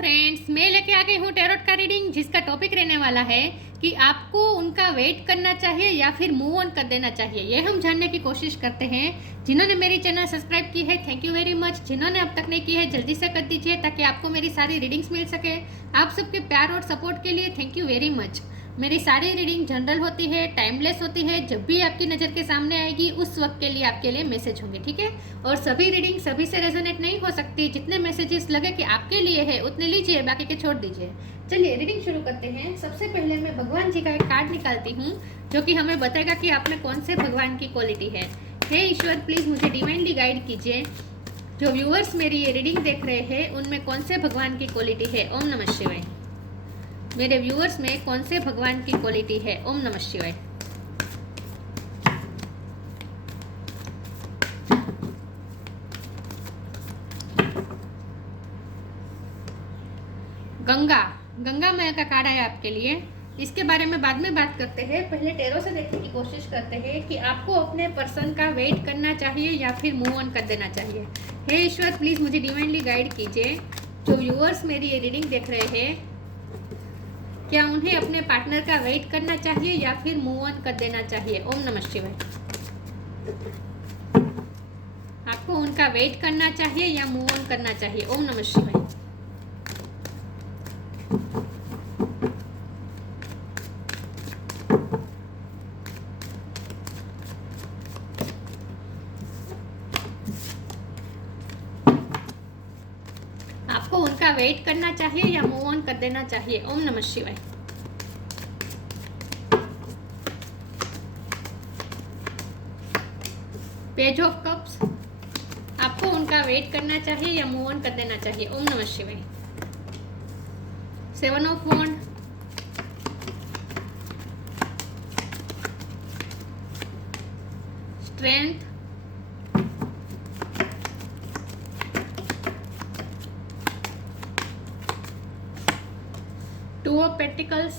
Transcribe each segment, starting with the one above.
Friends, मैं लेके आ गई हूँ टैरोट का रीडिंग, जिसका टॉपिक रहने वाला है कि आपको उनका वेट करना चाहिए या फिर मूव ऑन कर देना चाहिए। ये हम जानने की कोशिश करते हैं। जिन्होंने मेरी चैनल सब्सक्राइब की है, थैंक यू वेरी मच। जिन्होंने अब तक नहीं की है, जल्दी से कर दीजिए ताकि आपको मेरी सारी रीडिंग्स मिल सके। आप सबके प्यार और सपोर्ट के लिए थैंक यू वेरी मच। मेरी सारी रीडिंग जनरल होती है, टाइमलेस होती है। जब भी आपकी नज़र के सामने आएगी उस वक्त के लिए आपके लिए मैसेज होंगे, ठीक है। और सभी रीडिंग सभी से रेजोनेट नहीं हो सकती। जितने मैसेजेस लगे कि आपके लिए है उतने लीजिए, बाकी के छोड़ दीजिए। चलिए रीडिंग शुरू करते हैं। सबसे पहले मैं भगवान जी का एक कार्ड निकालती हूँ जो कि हमें बताएगा कि आप में कौन से भगवान की क्वालिटी है। हे ईश्वर, प्लीज़ मुझे डिवाइनली गाइड कीजिए। जो व्यूअर्स मेरी ये रीडिंग देख रहे हैं उनमें कौन से भगवान की क्वालिटी है। ओम नमः शिवाय। मेरे व्यूअर्स में कौन से भगवान की क्वालिटी है। ओम नमः शिवाय। गंगा मैया का कार्ड है आपके लिए। इसके बारे में बाद में बात करते हैं। पहले टैरो से देखने की कोशिश करते हैं कि आपको अपने पर्सन का वेट करना चाहिए या फिर मूव ऑन कर देना चाहिए। हे ईश्वर, प्लीज़ मुझे डिवाइनली गाइड कीजिए। जो व्यूअर्स मेरी ये रीडिंग देख रहे हैं, क्या उन्हें अपने पार्टनर का वेट करना चाहिए या फिर मूव ऑन कर देना चाहिए। ओम नमः शिवाय। आपको उनका वेट करना चाहिए या मूव ऑन करना चाहिए। ओम नमः शिवाय। आपको उनका वेट करना चाहिए या मूव ऑन कर देना चाहिए। ओम नमः शिवाय। पेज ऑफ कप्स, आपको उनका वेट करना चाहिए या मूव ऑन कर देना चाहिए। ओम नमः शिवाय। Seven of wands, strength, two of pentacles,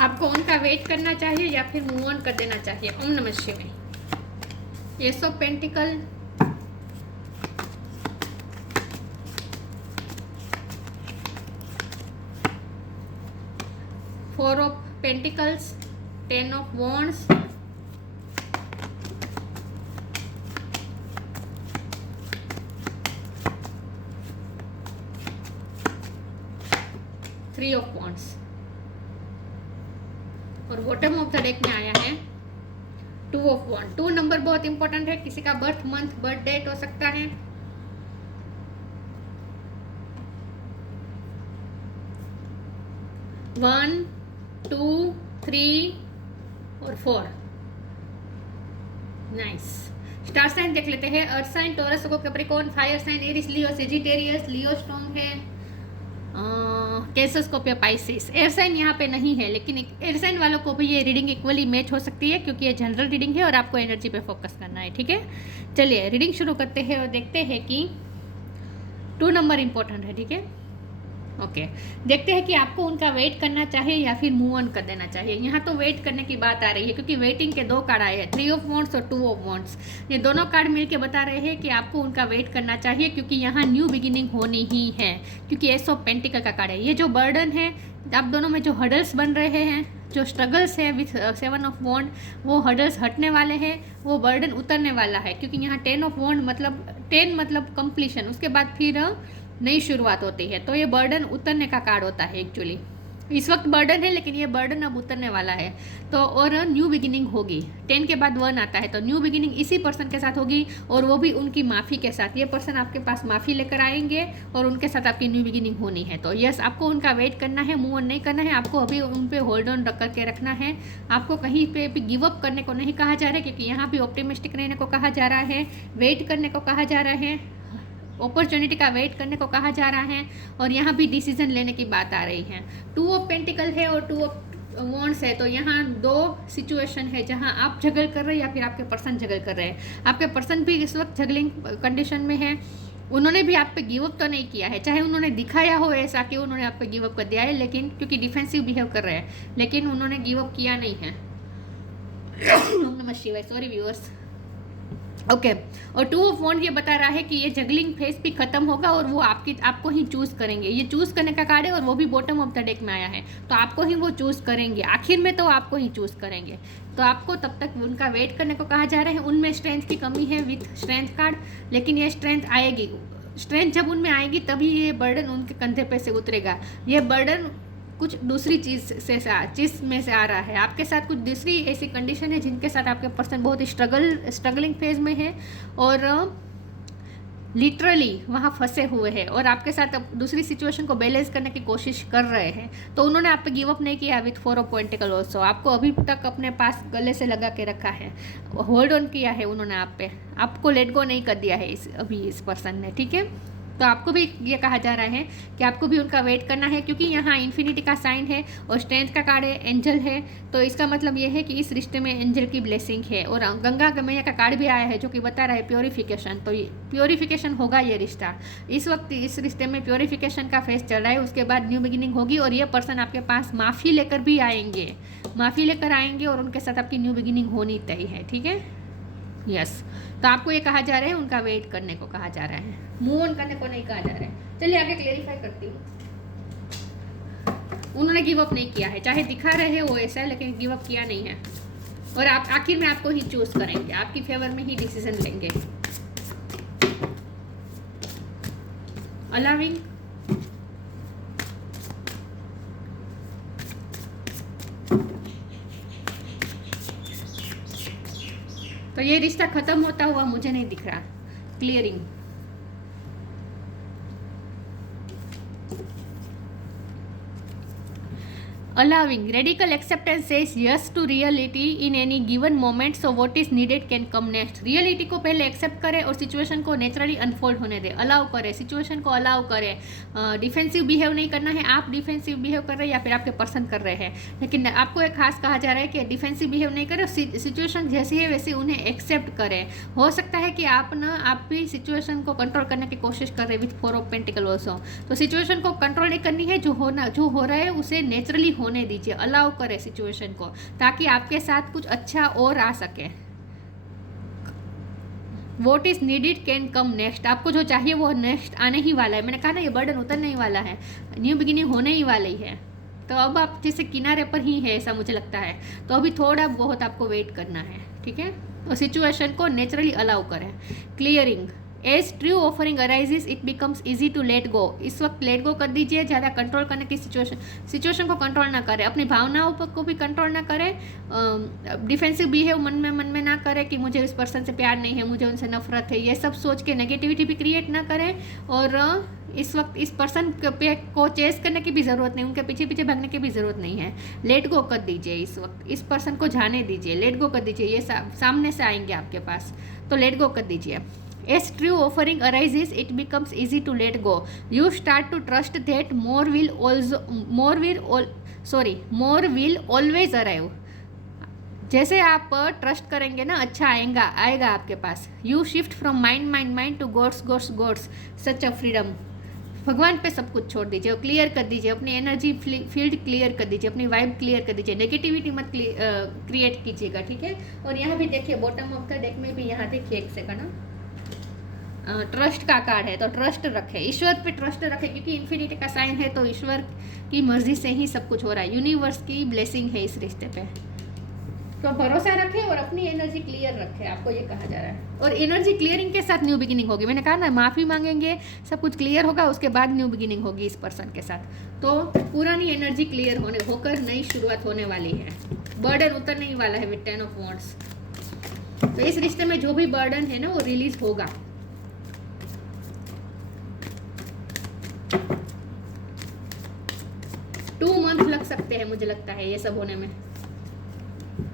आपको उनका वेट करना चाहिए या फिर मूव ऑन कर देना चाहिए। ओम नमः शिवाय। S of pentacle, four of pentacles, ten of wands, three of wands और बॉटम ऑफ द डेक में आया है टू ऑफ वॉन्ड। 2 नंबर बहुत इंपॉर्टेंट है। किसी का बर्थ मंथ, बर्थ डेट हो सकता है। वन, टू, 3 और 4। नाइस। स्टार साइन देख लेते हैं। Earth sign Taurus, Capricorn, fire sign Aries, Leo, Sagittarius, Leo strong है, cancer, Scorpio, Pisces. Air sign यहाँ पे नहीं है, लेकिन एयर साइन वालों को भी ये रीडिंग इक्वली मैच हो सकती है क्योंकि ये जनरल रीडिंग है और आपको एनर्जी पे फोकस करना है, ठीक है। चलिए रीडिंग शुरू करते हैं और देखते हैं कि 2 नंबर इंपॉर्टेंट है, ठीक है। ओके, देखते हैं कि आपको उनका वेट करना चाहिए या फिर मूव ऑन कर देना चाहिए। यहाँ तो वेट करने की बात आ रही है क्योंकि वेटिंग के 2 कार्ड आए हैं, 3 ऑफ वॉन्ड्स और 2 ऑफ वॉन्ड्स। ये दोनों कार्ड मिलके बता रहे हैं कि आपको उनका वेट करना चाहिए क्योंकि यहाँ न्यू बिगिनिंग होनी ही है, क्योंकि एस ऑफ पेंटिकल का कार्ड है। ये जो बर्डन है आप दोनों में, जो हर्डल्स बन रहे हैं, जो स्ट्रगल्स है विथ 7 ऑफ वॉन्ड, वो हर्डल्स हटने वाले हैं, वो बर्डन उतरने वाला है। क्योंकि यहाँ 10 ऑफ वॉन्ड मतलब 10 मतलब कंप्लीशन, उसके बाद फिर नई शुरुआत होती है। तो ये बर्डन उतरने का कार्ड होता है एक्चुअली। इस वक्त बर्डन है लेकिन ये बर्डन अब उतरने वाला है, तो और न्यू बिगिनिंग होगी। 10 के बाद 1 आता है, तो न्यू बिगिनिंग इसी पर्सन के साथ होगी और वो भी उनकी माफ़ी के साथ। ये पर्सन आपके पास माफ़ी लेकर आएंगे और उनके साथ आपकी न्यू बिगिनिंग होनी है। तो यस, आपको उनका वेट करना है, मूव ऑन नहीं करना है। आपको अभी उन पर होल्ड ऑन करके रखना है। आपको कहीं पे भी गिव अप करने को नहीं कहा जा रहा है, क्योंकि यहाँ भी ऑप्टिमिस्टिक रहने को कहा जा रहा है, वेट करने को कहा जा रहा है, अपॉर्चुनिटी का वेट करने को कहा जा रहा है और यहाँ भी डिसीजन लेने की बात आ रही है। 2 ऑफ पेंटिकल है और 2 ऑफ वॉन्ड्स है, तो यहाँ 2 सिचुएशन है जहाँ आप जगल कर रहे हैं या फिर आपके पर्सन जगल कर रहे हैं। आपके पर्सन भी इस वक्त जगलिंग कंडीशन में है। उन्होंने भी आप पे गिव अप तो नहीं किया है, चाहे उन्होंने दिखाया हो ऐसा कि उन्होंने आप पे गिव अप कर दिया है, लेकिन क्योंकि डिफेंसिव बिहेव कर रहे हैं, लेकिन उन्होंने गिव अप किया नहीं है। ओम नमः शिवाय। Sorry viewers. ओके और 2 ऑफ वॉन्ड ये बता रहा है कि ये जगलिंग फेस भी खत्म होगा और वो आपको ही चूज़ करेंगे। ये चूज़ करने का कार्ड है और वो भी बॉटम ऑफ द डेक में आया है, तो आपको ही वो चूज़ करेंगे, आखिर में तो आपको ही चूज़ करेंगे। तो आपको तब तक उनका वेट करने को कहा जा रहा है। उनमें स्ट्रेंथ की कमी है विथ स्ट्रेंथ कार्ड, लेकिन ये स्ट्रेंथ आएगी। स्ट्रेंथ जब उनमें आएगी तभी ये बर्डन उनके कंधे पे से उतरेगा। ये बर्डन कुछ दूसरी चीज़ में से आ रहा है। आपके साथ कुछ दूसरी ऐसी कंडीशन है जिनके साथ आपके पर्सन बहुत ही स्ट्रगलिंग फेज में है और लिटरली वहाँ फंसे हुए हैं और आपके साथ अब दूसरी सिचुएशन को बैलेंस करने की कोशिश कर रहे हैं। तो उन्होंने आप पे गिव अप नहीं किया विथ 4 ऑफ पेंटिकल ऑल्सो। आपको अभी तक अपने पास गले से लगा के रखा है, होल्ड ऑन किया है उन्होंने आप पे, आपको लेट गो नहीं कर दिया है इस पर्सन ने, ठीक है। तो आपको भी ये कहा जा रहा है कि आपको भी उनका वेट करना है, क्योंकि यहाँ इन्फिनिटी का साइन है और स्ट्रेंथ का कार्ड है, एंजल है। तो इसका मतलब ये है कि इस रिश्ते में एंजल की ब्लेसिंग है और गंगा मैया का कार्ड भी आया है जो कि बता रहा है प्योरीफिकेशन। तो ये प्योरीफिकेशन होगा ये रिश्ता। इस वक्त इस रिश्ते में प्योरीफिकेशन का फेज चल रहा है, उसके बाद न्यू बिगिनिंग होगी और ये पर्सन आपके पास माफ़ी लेकर भी आएंगे, माफ़ी लेकर आएंगे और उनके साथ आपकी न्यू बिगिनिंग होनी तय है, ठीक है। यस तो आपको ये कहा जा रहा है, उनका वेट करने को कहा जा रहा है, मूव ऑन करने को नहीं कहा जा रहा है। चलिए आगे क्लेरिफाई करती हूँ। उन्होंने गिव अप नहीं किया है, चाहे दिखा रहे हैं वो ऐसा है, लेकिन गिव अप किया नहीं है और आप आखिर में आपको ही चूज करेंगे, आपकी फेवर में ही डिसीजन लेंगे। अलाउइंग तो ये रिश्ता खत्म होता हुआ मुझे नहीं दिख रहा। Clearing allowing radical acceptance says yes to reality in any given moment, so what is needed can come next। Reality को पहले एक्सेप्ट करें और सिचुएशन को नेचुरली अनफोल्ड होने दें, अलाउ करें, सिचुएशन को अलाउ करें। डिफेंसिव बिहेव नहीं करना है, आप डिफेंसिव बिहेव कर रहे हैं या फिर आपके पर्सन कर रहे हैं, लेकिन आपको एक खास कहा जा रहा है कि डिफेंसिव बिहेव नहीं करें, सिचुएशन जैसी है वैसी उन्हें एक्सेप्ट करें। हो सकता है कि आप भी सिचुएशन को कंट्रोल करने की कोशिश कर रहे हैं विथ 4 ऑफ पेंटिकल ऑल्सो। तो सिचुएशन को कंट्रोल नहीं करनी है, जो हो रहा है उसे नेचुरली होने दीजिए, अलाउ करें सिचुएशन को, ताकि आपके साथ कुछ अच्छा और आ सके। What is needed can come next, आपको जो चाहिए वो नेक्स्ट आने ही वाला है। मैंने कहा ना ये बर्डन उतरने ही वाला है, न्यू बिगिनिंग होने ही वाली है। तो अब आप जैसे किनारे पर ही है ऐसा मुझे लगता है, तो अभी थोड़ा बहुत आपको वेट करना है, ठीक है। तो सिचुएशन को नेचुरली अलाउ करें। Clearing as true offering arises it becomes easy to let go, इस वक्त लेट गो कर दीजिए। ज़्यादा कंट्रोल करने की सिचुएशन को कंट्रोल ना करें, अपनी भावनाओं को भी कंट्रोल ना करें, डिफेंसिव बिहेव मन में ना करें कि मुझे इस पर्सन से प्यार नहीं है, मुझे उनसे नफरत है, ये सब सोच के नेगेटिविटी भी क्रिएट ना करें। और इस वक्त इस पर्सन को चेस करने की भी ज़रूरत नहीं, उनके पीछे पीछे भागने की भी ज़रूरत नहीं है। लेट गो कर दीजिए, इस वक्त इस पर्सन को जाने दीजिए, लेट गो कर दीजिए। ये सामने से आएंगे आपके पास, तो लेट गो कर दीजिए। As true offering arises, it becomes easy to let go. You start to trust that more will always arrive. जैसे आप ट्रस्ट करेंगे ना, अच्छा आएगा आपके पास। You shift from mind to gods such a freedom. भगवान पे सब कुछ छोड़ दीजिए और क्लियर कर दीजिए, अपनी एनर्जी फील्ड क्लियर कर दीजिए, अपनी वाइब क्लियर कर दीजिए, नेगेटिविटी मत क्रिएट कीजिएगा, ठीक है। और यहाँ भी देखिए बॉटम ऑफ द डेक में भी, यहाँ देखिए एक सेकंड ना, ट्रस्ट का कार्ड है, तो ट्रस्ट रखे, ईश्वर पे ट्रस्ट रखे, क्योंकि इन्फिनिटी का साइन है, तो ईश्वर की मर्जी से ही सब कुछ हो रहा है, यूनिवर्स की ब्लेसिंग है इस रिश्ते पे। तो भरोसा रखें और अपनी एनर्जी क्लियर रखें, आपको ये कहा जा रहा है। और एनर्जी क्लियरिंग के साथ न्यू बिगिनिंग होगी। मैंने कहा ना, माफ़ी मांगेंगे, सब कुछ क्लियर होगा, उसके बाद न्यू बिगिनिंग होगी इस पर्सन के साथ। तो पुरानी एनर्जी क्लियर होकर नई शुरुआत होने वाली है, बर्डन उतरने ही वाला है विद 10 ऑफ वॉन्ड्स। तो इस रिश्ते में जो भी बर्डन है ना वो रिलीज होगा। 2 मंथ लग सकते हैं मुझे लगता है ये सब होने में।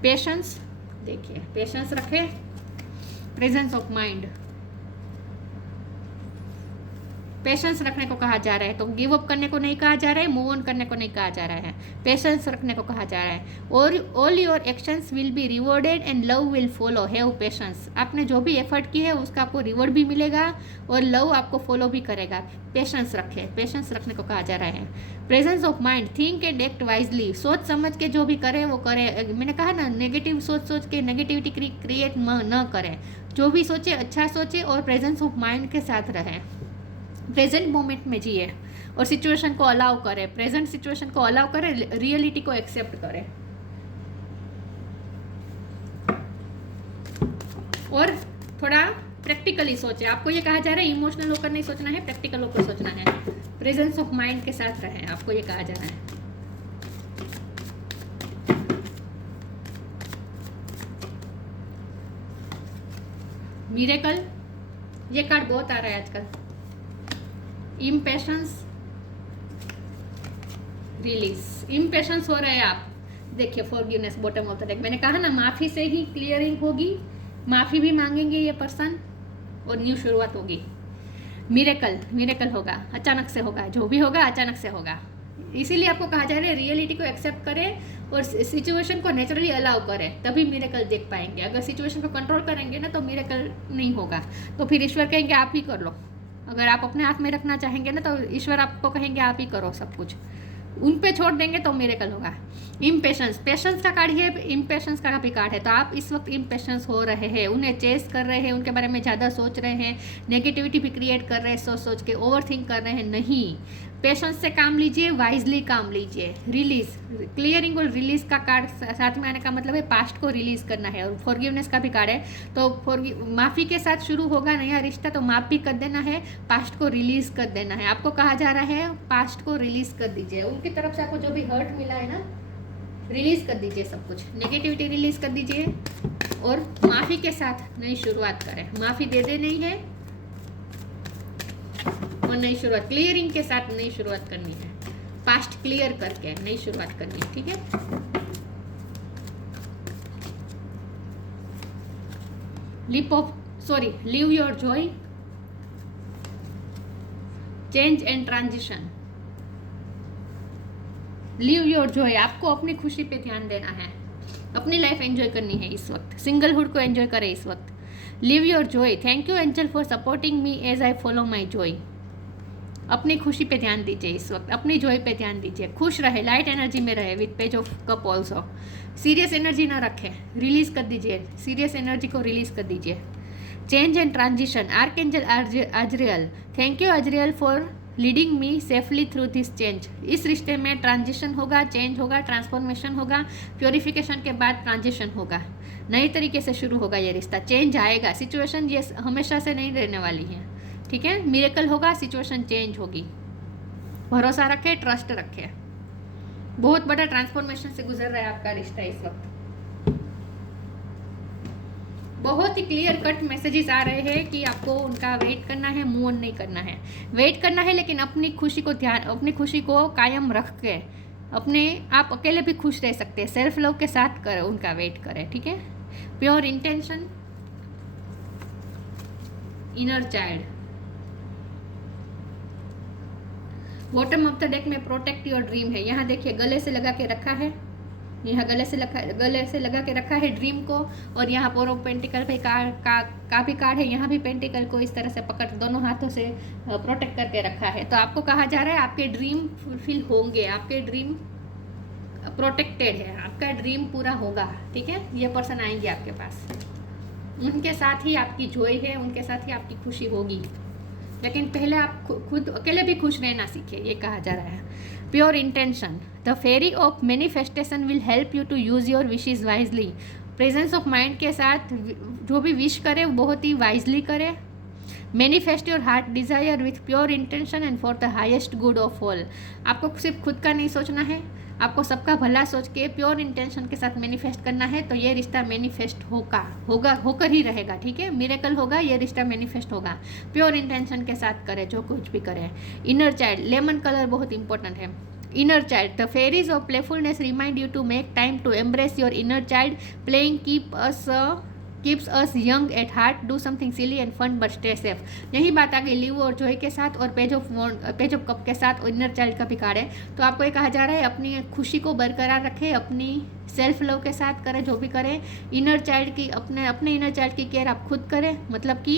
पेशेंस देखिए, पेशेंस रखें, प्रेजेंस ऑफ माइंड, पेशेंस रखने को कहा जा रहा है। तो गिव अप करने को नहीं कहा जा रहा है, मूव ऑन करने को नहीं कहा जा रहा है, पेशेंस रखने को कहा जा रहा है। और all your actions will be rewarded and love will follow, have patience. आपने जो भी एफर्ट की है उसका आपको रिवॉर्ड भी मिलेगा और लव आपको फॉलो भी करेगा। पेशेंस रखें, पेशेंस रखने को कहा जा रहा है। Presence of mind, think and act wisely, सोच समझ के जो भी करें वो करें। मैंने कहा ना, नेगेटिव सोच के नेगेटिविटी क्रिएट न करें। जो भी सोचे अच्छा सोचे और प्रेजेंस ऑफ माइंड के साथ रहे, प्रेजेंट मोमेंट में जिए और सिचुएशन को अलाउ करे, प्रेजेंट सिचुएशन को अलाउ करे, रियलिटी को एक्सेप्ट करे और थोड़ा प्रैक्टिकली सोचे। आपको ये कहा जा रहा है इमोशनल होकर नहीं सोचना है, प्रैक्टिकल होकर सोचना है, प्रेजेंस ऑफ माइंड के साथ रहें, आपको ये कहा जा रहा है। मिरेकल, ये कार्ड बहुत आ रहा है आजकल। इम्पेशंस, रिलीज, इम्पेशंस हो रहे हैं आप। देखिए forgiveness bottom of the deck, मैंने कहा ना माफी से ही क्लियरिंग होगी, माफी भी मांगेंगे ये पर्सन और न्यू शुरुआत होगी। मिरेकल, मिरेकल होगा, अचानक से होगा, जो भी होगा अचानक से होगा। इसीलिए आपको कहा जा रहा है रियलिटी को एक्सेप्ट करें और सिचुएशन को नेचुरली अलाउ करें, तभी मिरेकल देख पाएंगे। अगर सिचुएशन को कंट्रोल करेंगे ना तो मिरेकल नहीं होगा, तो फिर ईश्वर कहेंगे आप ही कर लो। अगर आप अपने हाथ में रखना चाहेंगे ना तो ईश्वर आपको कहेंगे आप ही करो सब कुछ, उन पे छोड़ देंगे तो मिरेकल होगा। इम्पेशंस, पेशेंस का कार्ड है, इम्पेशंस का भी कार्ड है। तो आप इस वक्त इम्पेशंस हो रहे हैं, उन्हें चेस कर रहे हैं, उनके बारे में ज़्यादा सोच रहे हैं, नेगेटिविटी भी क्रिएट कर रहे हैं, सोच सोच के ओवर थिंक कर रहे हैं। नहीं, पेशेंस से काम लीजिए, वाइजली काम लीजिए। रिलीज, क्लियरिंग और रिलीज का कार्ड साथ में आने का मतलब है पास्ट को रिलीज करना है। और फॉरगिवनेस का भी कार्ड है, तो माफ़ी के साथ शुरू होगा नया रिश्ता, तो माफ़ भी कर देना है, पास्ट को रिलीज कर देना है। आपको कहा जा रहा है पास्ट को रिलीज कर दीजिए, उनकी तरफ से आपको जो भी हर्ट मिला है ना रिलीज कर दीजिए, सब कुछ नेगेटिविटी रिलीज कर दीजिए और माफ़ी के साथ नई शुरुआत करें। माफ़ी दे दे नहीं है और नई शुरुआत, क्लियरिंग के साथ नई शुरुआत करनी है, पास्ट क्लियर करके नई शुरुआत करनी है। ठीक है, leave your Joy, change and transition. Leave your Joy, आपको अपनी खुशी पे ध्यान देना है, अपनी लाइफ एंजॉय करनी है इस वक्त, सिंगलहुड को एंजॉय करें इस वक्त। Live your joy, thank you angel for supporting me as I follow my joy. अपनी खुशी पे ध्यान दीजिए इस वक्त, अपनी जॉय पे ध्यान दीजिए, खुश रहे, लाइट एनर्जी में रहे with page of cup also. Serious energy ना रखें, रिलीज कर दीजिए, सीरियस एनर्जी को रिलीज कर दीजिए। Change and transition, archangel Azrael, thank you Azrael for leading me safely through this change. इस रिश्ते में ट्रांजिशन होगा, चेंज होगा, ट्रांसफॉर्मेशन होगा, प्योरिफिकेशन के बाद ट्रांजिशन होगा, नई तरीके से शुरू होगा ये रिश्ता, चेंज आएगा, सिचुएशन ये हमेशा से नहीं रहने वाली है। ठीक है, मिरेकल होगा, सिचुएशन चेंज होगी, भरोसा रखें, ट्रस्ट रखें। बहुत बड़ा ट्रांसफॉर्मेशन से गुजर रहा है आपका रिश्ता इस वक्त। बहुत ही क्लियर कट मैसेजेस आ रहे हैं कि आपको उनका वेट करना है, मूव ऑन नहीं करना है। वेट करना है लेकिन अपनी खुशी को अपनी खुशी को कायम रख के अपने आप अकेले भी खुश रह सकते हैं, सेल्फ लव के साथ कर उनका वेट करें। ठीक है, pure intention, inner child, bottom of the deck में प्रोटेक्ट योर ड्रीम है। यहाँ देखिए गले से लगा के रखा है, यहाँ गले से लगा के रखा है ड्रीम को, और यहाँ फोर ऑफ पेंटिकल पे का भी कार्ड है, यहाँ भी पेंटिकल को इस तरह से पकड़ दोनों हाथों से प्रोटेक्ट करके रखा है। तो आपको कहा जा रहा है आपके ड्रीम फुलफिल होंगे, आपके ड्रीम प्रोटेक्टेड है, आपका ड्रीम पूरा होगा। ठीक है, ये पर्सन आएंगे आपके पास, उनके साथ ही आपकी जॉय है, उनके साथ ही आपकी खुशी होगी, लेकिन पहले आप खुद अकेले भी खुश रहना सीखें, ये कहा जा रहा है। Pure intention, the fairy of manifestation will help you to use your wishes wisely. Presence of mind के साथ जो भी विश करे वो बहुत ही वाइजली करे। Manifest your heart desire with pure intention and for the highest good of all. आपको सिर्फ खुद का नहीं सोचना है, आपको सबका भला सोच के प्योर इंटेंशन के साथ मैनिफेस्ट करना है, तो ये रिश्ता मैनिफेस्ट होकर ही रहेगा। ठीक है, मिरेकल होगा, ये रिश्ता मैनिफेस्ट होगा। प्योर इंटेंशन के साथ करे जो कुछ भी करे। इनर चाइल्ड, लेमन कलर बहुत इंपॉर्टेंट है। Inner child, the fairies of playfulness remind you to make time to embrace your inner child. Playing keeps us young at heart, do something silly and fun but stay safe. यही बात आ गई live और Joy के साथ, और page of cup के साथ, और इनर चाइल्ड का भी कार्ड है। तो आपको ये कहा जा रहा है अपनी खुशी को बरकरार रखें, अपनी सेल्फ लव के साथ करें जो भी करें। इनर चाइल्ड की अपने इनर चाइल्ड की केयर आप खुद करें, मतलब कि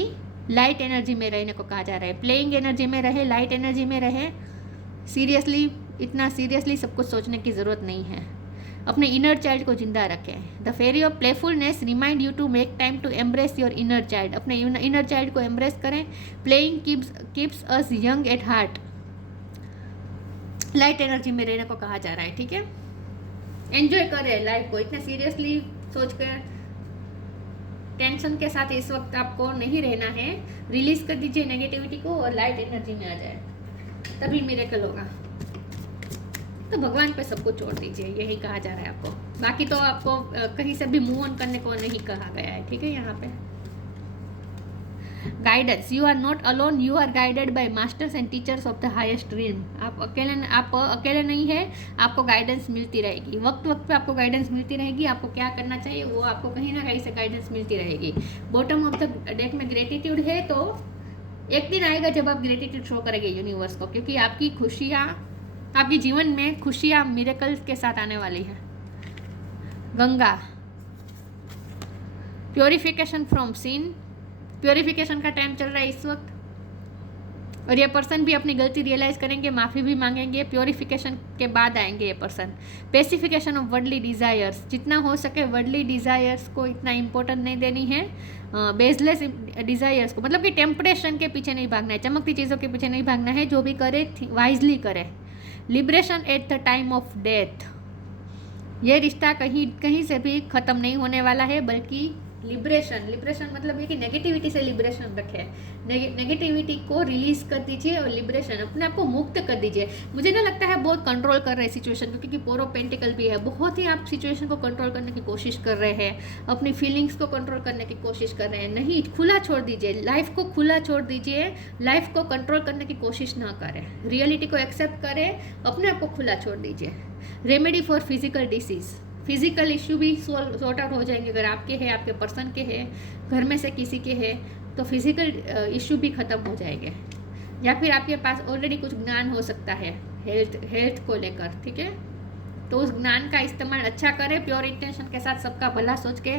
लाइट एनर्जी में रहने को कहा जा रहा है। प्लेइंग एनर्जी में रहे, लाइट एनर्जी में रहे, सीरियसली इतना सीरियसली सब कुछ सोचने की ज़रूरत नहीं है। अपने इनर चाइल्ड को जिंदा रखें। The fairy of playfulness remind you to make time to embrace your inner child. अपने इनर चाइल्ड को एम्ब्रेस करें। Playing keeps us young at heart. Light energy में रहने को कहा जा रहा है, ठीक है। एंजॉय करें लाइफ को, इतने सीरियसली सोचकर टेंशन के साथ इस वक्त आपको नहीं रहना है। रिलीज कर दीजिए नेगेटिविटी को और लाइट एनर्जी में आ जाए, तभी मिरेकल होगा। तो भगवान पे सब कुछ छोड़ दीजिए, यही कहा जा रहा है आपको। बाकी तो आपको कहीं से भी मूव ऑन करने को नहीं कहा गया है, ठीक है। यहाँ पे guidance, you are not alone, you are guided by masters and teachers of the highest dream. आप अकेले नहीं है, आपको गाइडेंस मिलती रहेगी। वक्त वक्त पे आपको गाइडेंस मिलती रहेगी। आपको क्या करना चाहिए वो आपको कहीं ना कहीं से गाइडेंस मिलती रहेगी। बॉटम ऑफ द डेक में ग्रेटिट्यूड है, तो एक दिन आएगा जब आप ग्रेटिट्यूड शो करेंगे यूनिवर्स को, क्योंकि आपकी खुशियाँ, आपके जीवन में खुशियाँ मिरेकल्स के साथ आने वाली है। Ganga, purification from sin, purification का टाइम चल रहा है इस वक्त। और ये पर्सन भी अपनी गलती रियलाइज करेंगे, माफ़ी भी मांगेंगे। प्योरिफिकेशन के बाद आएंगे ये पर्सन। पेसिफिकेशन ऑफ वर्डली डिज़ायर्स, जितना हो सके वर्डली डिज़ायर्स को इतना इम्पोर्टेंट नहीं देनी है। बेसलेस डिज़ायर्स को, मतलब कि टेम्पटेशन के पीछे नहीं भागना है, चमकती चीज़ों के पीछे नहीं भागना है। जो भी करे वाइजली करे। Liberation at the time of death, ये रिश्ता कहीं से भी ख़त्म नहीं होने वाला है, बल्कि लिबरेशन मतलब ये कि नेगेटिविटी से लिबरेशन रखें। नेगेटिविटी को रिलीज कर दीजिए और लिबरेशन, अपने आप को मुक्त कर दीजिए। मुझे ना लगता है बहुत कंट्रोल कर रहे हैं सिचुएशन को, क्योंकि पोरो पेंटिकल भी है। बहुत ही आप सिचुएशन को कंट्रोल करने की कोशिश कर रहे हैं, अपनी फीलिंग्स को कंट्रोल करने की कोशिश कर रहे हैं। नहीं, खुला छोड़ दीजिए, लाइफ को खुला छोड़ दीजिए। लाइफ को कंट्रोल करने की कोशिश ना करें, रियलिटी को एक्सेप्ट करें, अपने आप को खुला छोड़ दीजिए। Remedy for physical disease, physical issue भी सॉर्ट आउट हो जाएंगे। अगर आपके हैं, आपके पर्सन के हैं, घर में से किसी के हैं, तो फिजिकल इश्यू भी ख़त्म हो जाएंगे। या फिर आपके पास ऑलरेडी कुछ ज्ञान हो सकता है हेल्थ को लेकर, ठीक है। तो उस ज्ञान का इस्तेमाल अच्छा करें, प्योर इंटेंशन के साथ सबका भला सोच के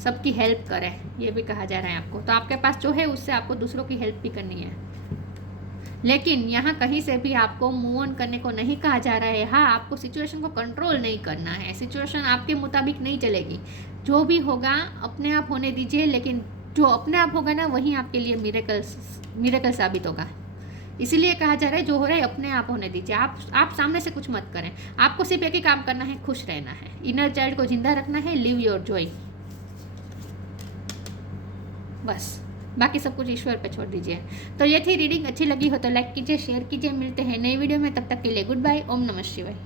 सबकी हेल्प करें, ये भी कहा जा रहा है आपको। तो आपके पास जो है उससे आपको दूसरों की हेल्प भी करनी है। लेकिन यहाँ कहीं से भी आपको मूव ऑन करने को नहीं कहा जा रहा है। हाँ, आपको सिचुएशन को कंट्रोल नहीं करना है, सिचुएशन आपके मुताबिक नहीं चलेगी। जो भी होगा अपने आप होने दीजिए, लेकिन जो अपने आप होगा ना वही आपके लिए मिरेकल साबित होगा। इसीलिए कहा जा रहा है जो हो रहा है अपने आप होने दीजिए। आप सामने से कुछ मत करें, आपको सिर्फ एक ही काम करना है, खुश रहना है, इनर चाइल्ड को जिंदा रखना है, लिव योर जॉय, बस। बाकी सब कुछ ईश्वर पे छोड़ दीजिए। तो ये थी रीडिंग। अच्छी लगी हो तो लाइक कीजिए, शेयर कीजिए। मिलते हैं नई वीडियो में, तब तक के लिए गुड बाय। ओम नमः शिवाय।